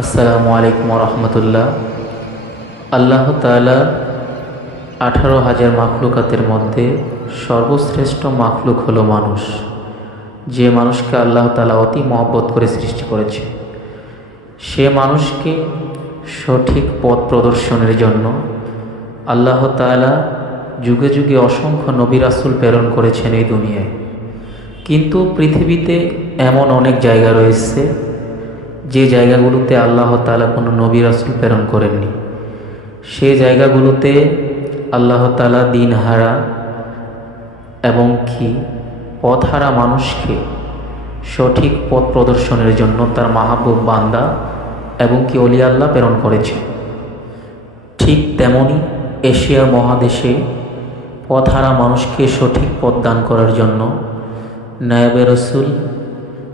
আসসালামু আলাইকুম রহমতুল্লাহ। আল্লাহ তাআলা 18,000 মাখলুকাতের মধ্যে সর্বশ্রেষ্ঠ মাখলুক হলো মানুষ। যে মানুষকে আল্লাহ তাআলা অতি মহব্বত করে সৃষ্টি করেছে, সে মানুষকে সঠিক পথ প্রদর্শনের জন্য আল্লাহ তাআলা যুগে যুগে অসংখ্য নবী রাসূল প্রেরণ করেছেন এই দুনিয়ায়। কিন্তু পৃথিবীতে এমন অনেক জায়গা রয়েছে যে জায়গাগুলোতে আল্লাহ তাআলা কোনো নবী রাসূল প্রেরণ করেননি। সেই জায়গাগুলোতে আল্লাহ তাআলা দিনহারা এবং পথহারা মানুষকে সঠিক পথ প্রদর্শনের জন্য তার মাহবুব বান্দা এবং অলি আল্লাহ প্রেরণ করেছে। ঠিক তেমনি এশিয়া মহাদেশে পথহারা মানুষকে সঠিক পথ দান করার জন্য নায়েবে রসুল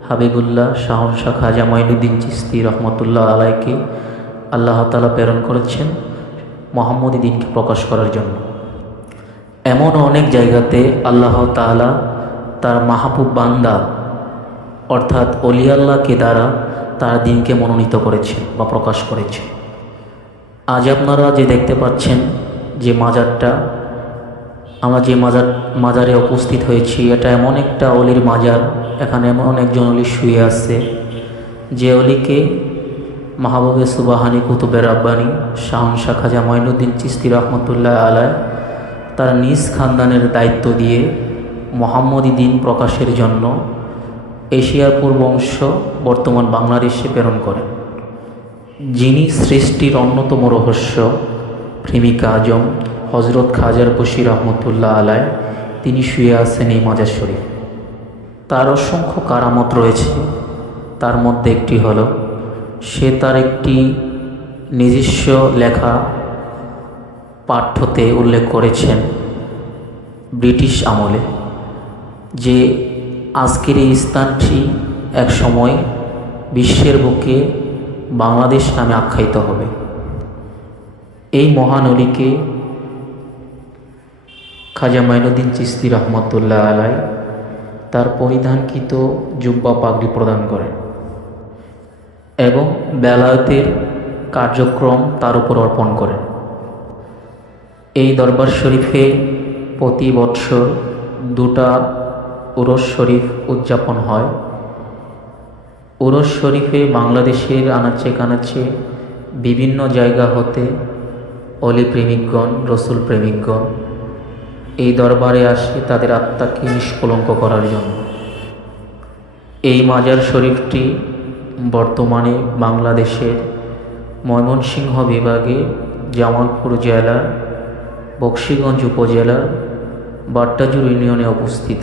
হাবিবুল্লাহ শাহ খাজা মাইনুদ্দিন চিশতি রহমতুল্লাহ আলাইকে আল্লাহ তাআলা প্রেরণ করেছেন মুহাম্মদী দ্বীনকে প্রকাশ করার জন্য। এমন অনেক জায়গাতে আল্লাহ তাআলা তার মাহবুব বান্দা অর্থাৎ অলি আল্লাহকে দ্বারা তার দ্বীনকে মনোনীত করেছেন বা প্রকাশ করেছেন। আজ আপনারা যে দেখতে পাচ্ছেন যে মাজারটা, আমরা যে মাজারে উপস্থিত হয়েছি, এটা এমন একটা অলির মাজার। এখানে এমন একজন অলি শুয়ে আছে, যে অলিকে মাহবুবে সুবাহানি কুতুবে রাব্বানি শাহ খাজা মাইনুদ্দিন চিশতি রহমতুল্লাহ আলাই তার নিজ খানদানের দায়িত্ব দিয়ে মুহাম্মদী দ্বীন প্রকাশের জন্য এশিয়ার পূর্ব অংশ বর্তমান বাংলাদেশে প্রেরণ করেন। যিনি সৃষ্টির অন্যতম রহস্য প্রেমিকা আজম হজরত খাজার বশির রহমতুল্লাহ আলাই, তিনি শুয়ে আছেন এই মাজার শরীফ। তার অসংখ্য কারামত রয়েছে। তার মধ্যে একটি হলো, সে তার একটি নিজস্ব লেখা পাঠ্যতে উল্লেখ করেছেন ব্রিটিশ আমলে, যে আজকের এই স্থানটি এক সময় বিশ্বের বুকে বাংলাদেশ নামে আখ্যায়িত হবে। এই মহান অলিকে খাজা মাইনুদ্দিন চিশতি রহমতুল্লাহ আলাই তার পরিধানকৃত জুব্বা পাগড়ি প্রদান করেন এবং বেলায়েতের কার্যক্রম তার উপর অর্পণ করেন। এই দরবার শরীফে প্রতি বৎসর 2টা উরস শরীফ উদযাপন হয়। উরস শরীফে বাংলাদেশের আনাচে কানাচে বিভিন্ন জায়গা হতে অলি প্রেমিকগণ, রসুল প্রেমিকগণ এই দরবারে আসে তাদের আত্মাকে নিষ্কলঙ্ক করার জন্য। এই মাজার শরীফটি বর্তমানে বাংলাদেশের ময়মনসিংহ বিভাগে জামালপুর জেলার বকশীগঞ্জ উপজেলার বাট্টাজুর ইউনিয়নে অবস্থিত।